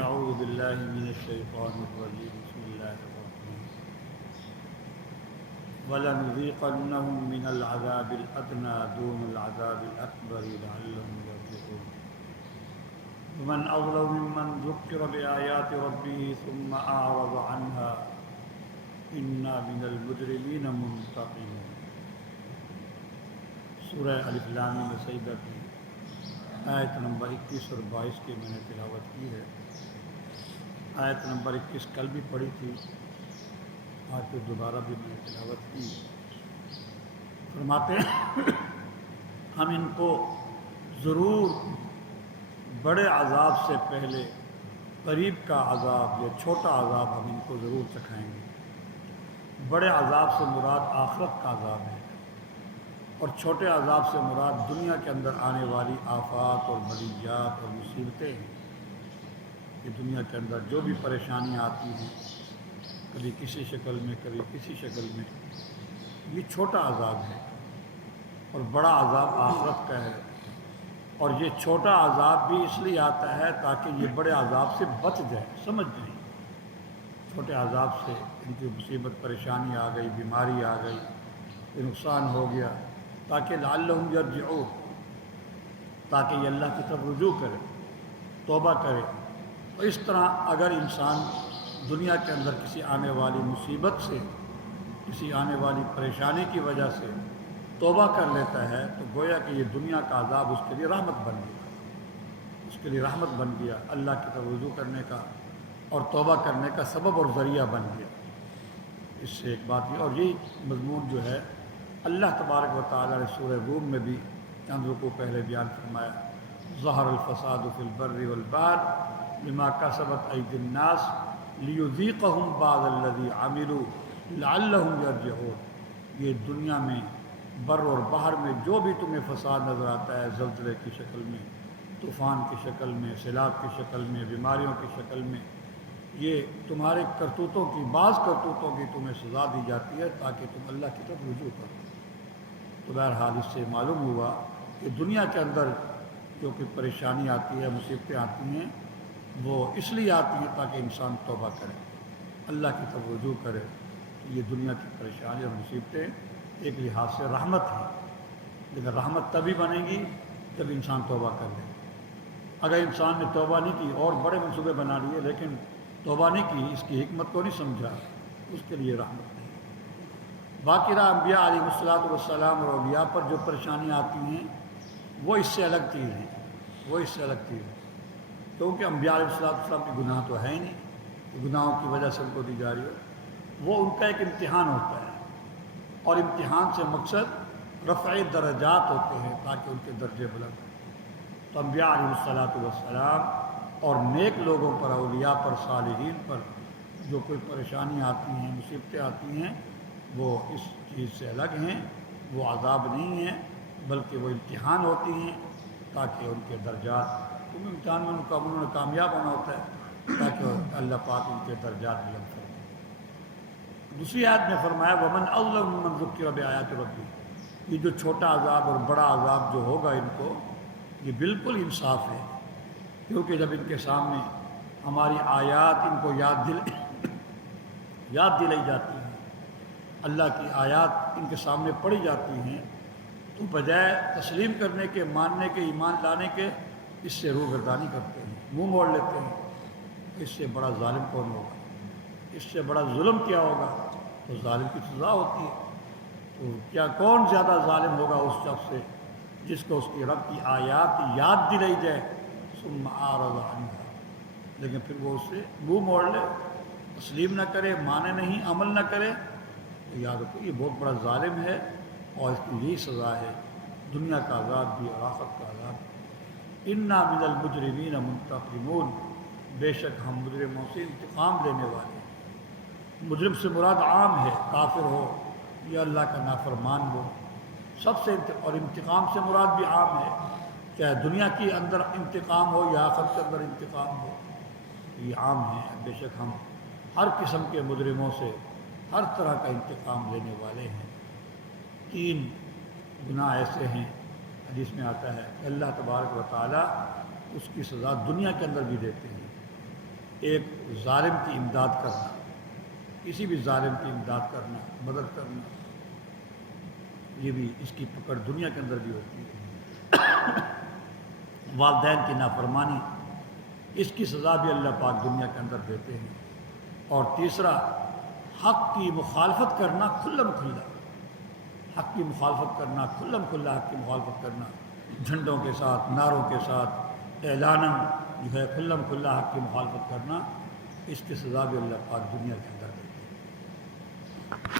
أعوذ بالله من الشيطان الرجيم بسم الله الرحمن الرحيم وَلَنُذِيقَنَّهُم مِّنَ الْعَذَابِ الْأَدْنَىٰ دُونَ الْعَذَابِ الْأَكْبَرِ لَعَلَّهُمْ يَرْجِعُونَ وَمَنْ أَظْلَمُ مِمَّنْ ذُكِّرَ بِآيَاتِ رَبِّهِ ثُمَّ أَعْرَضَ عَنْهَا إِنَّا مِنَ الْمُجْرِمِينَ مُنْتَقِمُونَ۔ سورہ الف لام میم سجدہ کی آیت نمبر 21 اور 22 کی میں نے تلاوت کی ہے۔ آیت نمبر 21 کل بھی پڑھی تھی، آج پھر دوبارہ بھی میں نے تلاوت کی۔ فرماتے ہیں ہم ان کو ضرور بڑے عذاب سے پہلے قریب کا عذاب یا چھوٹا عذاب ہم ان کو ضرور چکھائیں گے۔ بڑے عذاب سے مراد آخرت کا عذاب ہے، اور چھوٹے عذاب سے مراد دنیا کے اندر آنے والی آفات اور بلیات اور مصیبتیں ہیں۔ کہ دنیا کے اندر جو بھی پریشانیاں آتی ہیں، کبھی کسی شکل میں کبھی کسی شکل میں، یہ چھوٹا عذاب ہے، اور بڑا عذاب آخرت کا ہے۔ اور یہ چھوٹا عذاب بھی اس لیے آتا ہے تاکہ یہ بڑے عذاب سے بچ جائے، سمجھ جائیں۔ چھوٹے عذاب سے ان کی مصیبت پریشانی آ گئی، بیماری آ گئی، یہ نقصان ہو گیا، تاکہ لعلہم یرجعون، تاکہ یہ اللہ کی طرف رجوع کرے، توبہ کرے۔ اور اس طرح اگر انسان دنیا کے اندر کسی آنے والی مصیبت سے، کسی آنے والی پریشانی کی وجہ سے توبہ کر لیتا ہے تو گویا کہ یہ دنیا کا عذاب اس کے لیے رحمت بن گیا، اس کے لیے رحمت بن گیا، اللہ کی طرف رجوع کرنے کا اور توبہ کرنے کا سبب اور ذریعہ بن گیا۔ اس سے ایک بات یہ، اور یہی مضمون جو ہے اللہ تبارک و تعالیٰ نے سورہ روم میں بھی چند رکوع پہلے بیان فرمایا، ظہر الفساد فی البر والبحر بما کسبت ایدی الناس لیذیقہم بعض الذی عملوا لعلہم یرجعون۔ یہ دنیا میں بر اور بحر میں جو بھی تمہیں فساد نظر آتا ہے، زلزلے کی شکل میں، طوفان کی شکل میں، سیلاب کی شکل میں، بیماریوں کی شکل میں، یہ تمہارے کرتوتوں کی، بعض کرتوتوں کی تمہیں سزا دی جاتی ہے تاکہ تم اللہ کی طرف رجوع کرو۔ تو بہرحال اس سے معلوم ہوا کہ دنیا کے اندر جو کہ پریشانی آتی ہے، مصیبتیں آتی ہیں، وہ اس لیے آتی ہیں تاکہ انسان توبہ کرے، اللہ کی طرف رجوع کرے۔ تو یہ دنیا کی پریشانی اور مصیبتیں ایک لحاظ سے رحمت ہے، لیکن رحمت تبھی بنے گی جب انسان توبہ کر لے۔ اگر انسان نے توبہ نہیں کی اور بڑے منصوبے بنا لیے لیکن توبہ نہیں کی، اس کی حکمت کو نہیں سمجھا، اس کے لیے رحمت نہیں۔ باقی رہا انبیاء علیہ السلام اور اولیاء پر جو پریشانیاں آتی ہیں وہ اس سے الگ چیز ہیں، وہ اس سے الگ چیز ہے، کیونکہ انبیاء علیہ السلام کے گناہ تو ہے ہی نہیں کہ گناہوں کی وجہ سے ان کو دی جا رہی ہو۔ وہ ان کا ایک امتحان ہوتا ہے، اور امتحان سے مقصد رفع درجات ہوتے ہیں تاکہ ان کے درجے بلند ہوں۔ تو انبیاء علیہ السلام اور نیک لوگوں پر، اولیاء پر، صالحین پر جو کوئی پریشانیاں آتی ہیں، مصیبتیں آتی ہیں، وہ اس چیز سے الگ ہیں، وہ عذاب نہیں ہیں بلکہ وہ امتحان ہوتی ہیں تاکہ ان کے درجات، تم امتحان میں انہوں نے کامیاب ہونا ہوتا ہے تاکہ اللہ پاک ان کے درجات بلند کرے۔ دوسری آیت میں فرمایا وَمَنْ أَظْلَمُ مِمَّنْ ذُكِّرَ بِآيَاتِ رَبِّهِ۔ یہ جو چھوٹا عذاب اور بڑا عذاب جو ہوگا ان کو، یہ بالکل انصاف ہے، کیونکہ جب ان کے سامنے ہماری آیات ان کو یاد دلائی جاتی ہیں، اللہ کی آیات ان کے سامنے پڑھی جاتی ہیں، تو بجائے تسلیم کرنے کے، ماننے کے، ایمان لانے کے، اس سے روگردانی کرتے ہیں، منہ موڑ لیتے ہیں۔ اس سے بڑا ظالم کون ہوگا؟ اس سے بڑا ظلم کیا ہوگا؟ تو ظالم کی سزا ہوتی ہے۔ تو کیا کون زیادہ ظالم ہوگا اس شخص سے جس کو اس کی رب کی آیات یاد دلائی جائے، ثم اعرض عنها، لیکن پھر وہ اس سے منہ موڑ لے، تسلیم نہ کرے، مانے نہیں، عمل نہ کرے، تو یاد رکھو یہ بہت بڑا ظالم ہے، اور اس کی یہی سزا ہے، دنیا کا عذاب بھی اور آخرت کا عذاب بھی۔ انا من المجرمین منتقمون، بے شک ہم مجرموں سے انتقام لینے والے ہیں۔ مجرم سے مراد عام ہے، کافر ہو یا اللہ کا نافرمان ہو، سب سے اور انتقام سے مراد بھی عام ہے، چاہے دنیا کے اندر انتقام ہو یا آخرت کے اندر انتقام ہو، یہ عام ہے۔ بے شک ہم ہر قسم کے مجرموں سے ہر طرح کا انتقام لینے والے ہیں۔ 3 گناہ ایسے ہیں، حدیث میں آتا ہے کہ اللہ تبارک و تعالیٰ اس کی سزا دنیا کے اندر بھی دیتے ہیں، ایک ظالم کی امداد کرنا، کسی بھی ظالم کی امداد کرنا، مدد کرنا، یہ بھی اس کی پکڑ دنیا کے اندر بھی ہوتی ہے۔ والدین کی نافرمانی، اس کی سزا بھی اللہ پاک دنیا کے اندر دیتے ہیں۔ اور تیسرا، حق کی مخالفت کرنا کھلم کھلا، حق کی مخالفت کرنا کھلم کھلا، حق کی مخالفت کرنا جھنڈوں کے ساتھ، نعروں کے ساتھ، اعلاناً جو ہے کھلم کھلا حق کی مخالفت کرنا، اس کی سزا بھی اللہ پاک دنیا کے اندر دیتے ہیں۔